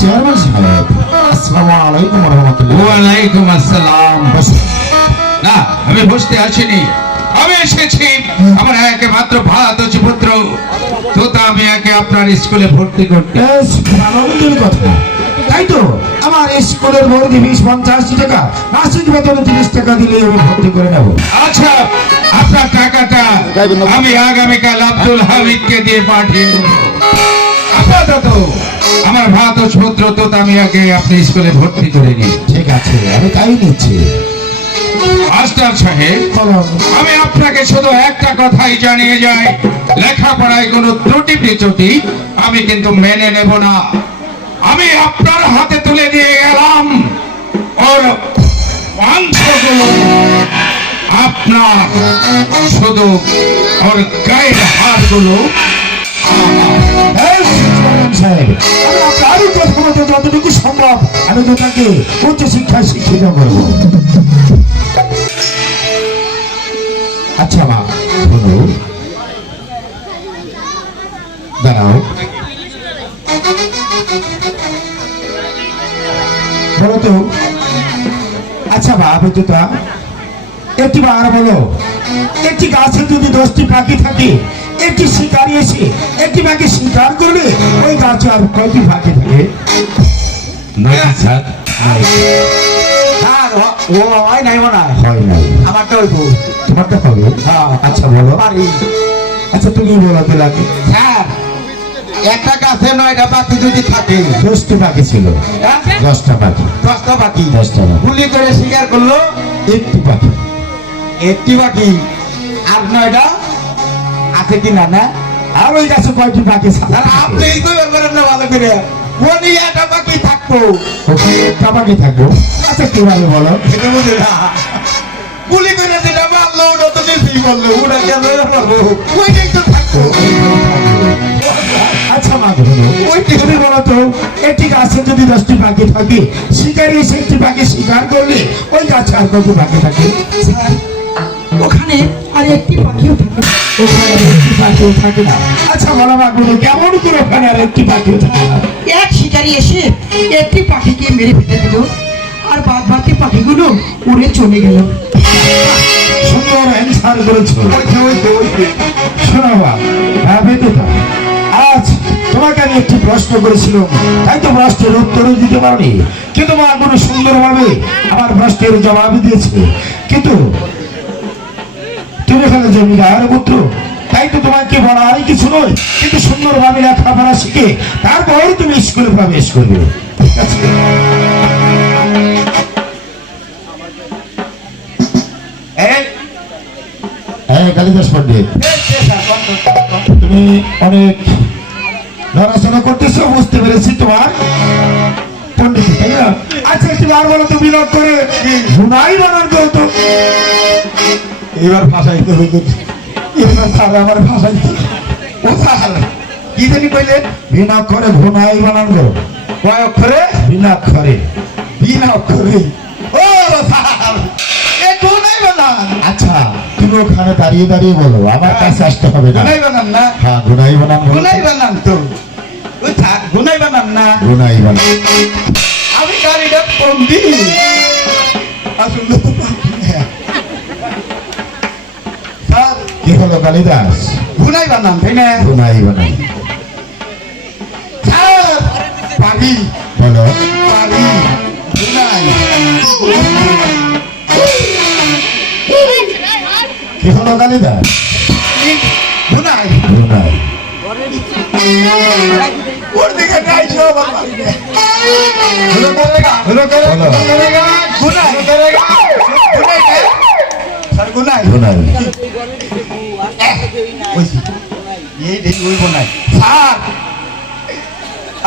Chairman সাহেব, আসসালামু আলাইকুম ওয়া রাহমাতুল্লাহ। ওয়ালাইকুম আসসালাম। না, আমি বসতে আসিনি, আমি এসেছি আমার একমাত্র ভাতজি পুত্র তোতা মিয়াকে আপনার স্কুলে ভর্তি করতে। আনন্দের কথা, তাই তো? আমার স্কুলের ভর্তি 20-50 টাকা, মাসিক বেতন 30 টাকা দিলে আমি ভর্তি করে নেব। আচ্ছা, আপনার টাকাটা আমি আগামীকাল আব্দুল হামিদকে দিয়ে পাঠিয়ে দেব। আপাতত আমার ভাতজ পুত্র তোতা মিয়াকে আপনি স্কুলে ভর্তি করে নিন। ঠিক আছে, আমি তাই নিচ্ছি। মাস্টার সাহেব, আমি আপনাকে শুধু একটা কথাই জানিয়ে যাই, লেখাপড়ায় কোনো ত্রুটি বিচ্যুতি আমি কিন্তু মেনে নেব না। আমি আপনার হাতে তুলে দিয়ে গেলাম ওর মাংসগুলো, আপনার শুধু ওর গায়ের হাড়গুলো। যতটুকু সম্ভব আমি তো তাকে উচ্চ শিক্ষায় শিক্ষিত করবো। আচ্ছা মা, বলো, দাঁড়াও, বলো তো। আচ্ছা বাবু তোতা, একটি বার বলো, একটি গাছে যদি 10টি পাখি থাকে, একটি শিকারি এসে একটি পাখি শিকার করলে ওই গাছে আর কয়টি পাখি থাকে? ও হয় নাই মনে হয়। হয় নাই। আমারটা হইব। তোমারটা হবে? হ্যাঁ। আচ্ছা বলো। পারি। আচ্ছা তুমি বলাতে লাগে। স্যার, একটা গাছে 9টা পাখি যদি থাকে, 10টি পাখি ছিল। 10টা পাখি। 10টা পাখি। 10টা পাখি। গুলি করে শিকার করলো একটি পাখি। একটি পাখি, আর 9টা আছে কি না? না, আর ওই গাছে কয়টি পাখি? আর আপনি কইবার করেন না ভালো করে। কোনি একটা পাখি থাকতো, ওকে একটা পাখি থাকবো। আচ্ছা কিভাবে বলো? এটা বুঝে না। গুলি করে যেটা মারলো ওটা তো বেশি বললো, ওটা কেন ওইটাই তো থাকতো। আচ্ছা মা, ওই তুমি বলো তো, একটি গাছে যদি 10টি পাখি থাকে, শিকারি এসে একটি পাখি শিকার করলে ওই গাছে আর কত পাখি থাকে? স্যার, ওখানে আর একটি পাখিও থাকে। ওখানে আর একটি পাখিও থাকে না। আচ্ছা বলো মা, কেমন করে ওখানে আর একটি পাখিও থাকে না? এক শিকারি এসে একটি পাখিকে মেরে ফেলে দিল, আর বাদ বাকি পাখিগুলো উড়ে চলে গেল। সুন্দর অ্যান্সার করেছো। শোনো ভাবে তো, আজ তোমাকে আমি একটি প্রশ্ন করেছিলাম, তাই তো প্রশ্নের উত্তরও দিতে পারোনি, কিন্তু মা কোনো সুন্দরভাবে আমার প্রশ্নের জবাব দিয়েছে। কিন্তু তুমি এখানে জমিদার পুত্র, তাই তো তোমাকে বলা আর কিছু নয়, কিন্তু সুন্দরভাবে লেখাপড়া শিখে তারপর তুমি স্কুলে প্রবেশ করবে। ঠিক আছে? হ্যাঁ কালিদাস পণ্ডিত, তুমি অনেক পড়াশোনা করতেছো, বুঝতে পেরেছি তোমার পণ্ডিত, তাই না? আচ্ছা একটি বার বলো তো, বিনোদ করে গুনাই বানান করো তো। এবার ভাষাই তো এবার তাহলে আমার ভাষাই ও স্যার, কি জানি কইলেন? বিনা করে ঘুনাই বানান করো। কয় অক্ষরে? বিনা করে। বিনা অক্ষরে। ও স্যার, এ গুনাই বানান। আচ্ছা তুমি ওখানে দাঁড়িয়ে দাঁড়িয়ে বলো, আমার কাছে আসতে হবে না। গুনাই বানান না? হ্যাঁ গুনাই বানান। গুনাই বানান তো। ওই থাক, গুনাই বানান না? গুনাই বানান। আমি গাড়িটা পন্দি আসলে তো স্যার, কি হলো কালিদাস? গুনাই বানান, তাই না? গুনাই বানান। স্যার, পাবি বলো। পাবি গুনাই। কি হলো কালিদাস? গুনাই গুনাই। ওর দিকে নাই সব আমার। হলো করেগা, হলো করে, বলো। গুনাই গুনাই কে? স্যার গুনাই গুনাই। ওইছি এই দেই ওই গুনাই। স্যার,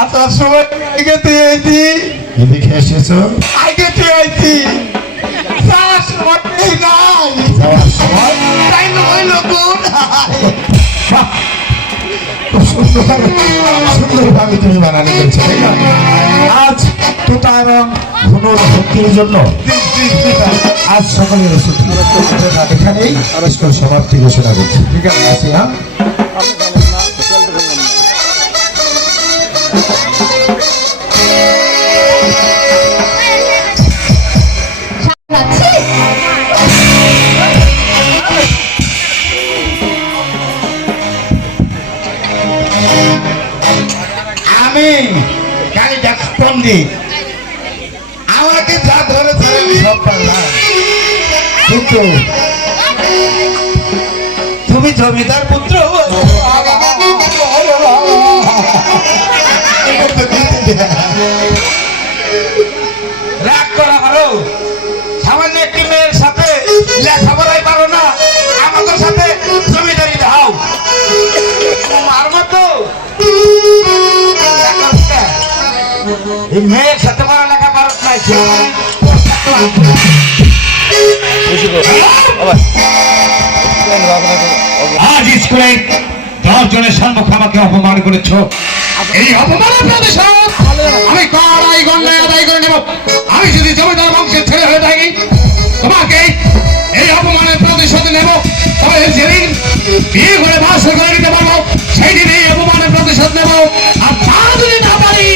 আসার সময় আগে তুই আইছি, এদিকে এসেছো? আগে তুই আইছি। স্যার সময় নাই, যাওয়ার সময় তাই নইল গুনাই। বাহ, খুব সুন্দরভাবে তুমি বানানি করছো, তাই না? আজ তোতা এবং ঘুনোর ভক্তির জন্য আজ সকলের ছুটি। এখানেই স্কুল সমাপ্তি ঘোষণা করছি। ঠিক আছে, হ্যাঁ। আমি গাড়িটা পন্ডিত, আমাকে যা ধরে ধরে আমি সব পারলাম, কিন্তু তুমি জমিদার পুত্র রাগ করা পারো, সামান্য একটি মেয়ের সাথে লেখাপড়াই পারো না, আমাদের সাথে জমিদারি দাও আর মতো এই মেয়ের সাথে পড়ালেখা পারত নাই। আজ স্কুলে 10 জনের সম্মুখে আমাকে অপমান করেছ, এই অপমানের প্রতিশোধ আমি কড়াই গন্ডায় আদায় করে নেব। আমি যদি জমিদার বংশের ছেলে হয়ে থাকি, তোমাকে এই অপমানের প্রতিশোধ নেব। তবে যেদিন বিয়ে করে বাস করে নিতে পারবো, সেই দিন এই অপমানের প্রতিশোধ নেব। আর তা যদি না পারি,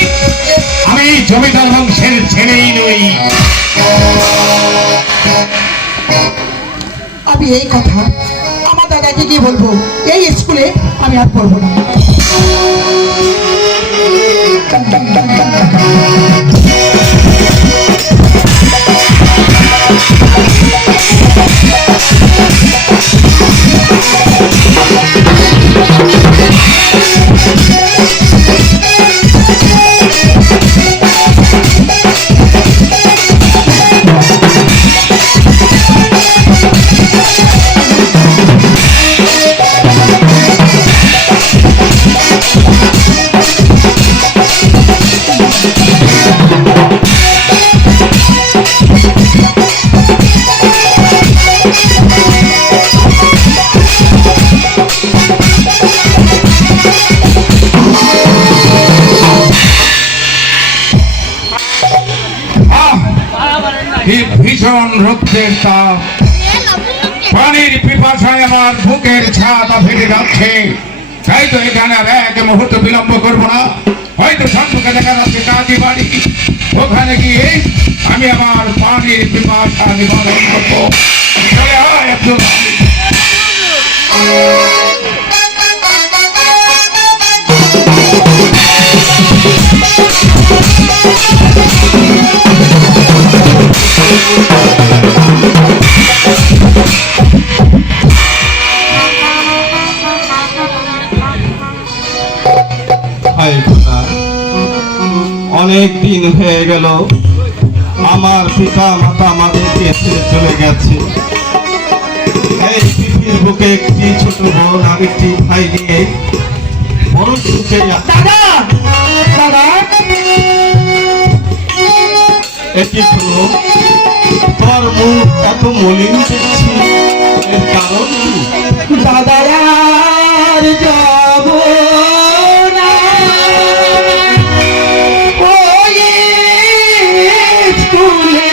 আমি জমিদার বংশের ছেলেই নই। আমি এই কথা আমার দাদাকে গিয়ে বলবো, এই স্কুলে আমি আর পড়বো না। ভীষণ রক্তের তাপ, পানির পিপাসায় আমার বুকের ছাতা ফেটে যাচ্ছে। তাই তো এখানে আর এক মুহূর্ত বিলম্ব করবো না। হয়তো সম্পর্কে দেখা যাচ্ছে কাজী বাড়ি, ওখানে গিয়ে আমি আমার পানির পিপাসা নিবারণ করবো। চলে আয় একজন। অনেক দিন হয়ে গেল, আমার পিতা মাতা আমাদেরকে ছেড়ে চলে গেছে। এই পৃথিবীর বুকে একটি ছোট বোন আর একটি ভাই নিয়ে বড় সুখে দাদা দাদা, এটি হলো তোর মুখ এত মলিন দেখছি, এর কারণ কি? দাদার যাব না ওই স্কুলে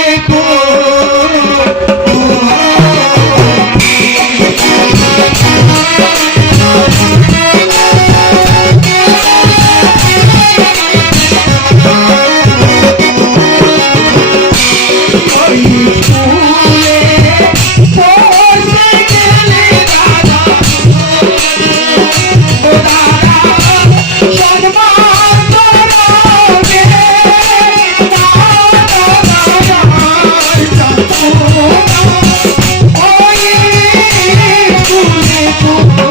Oh,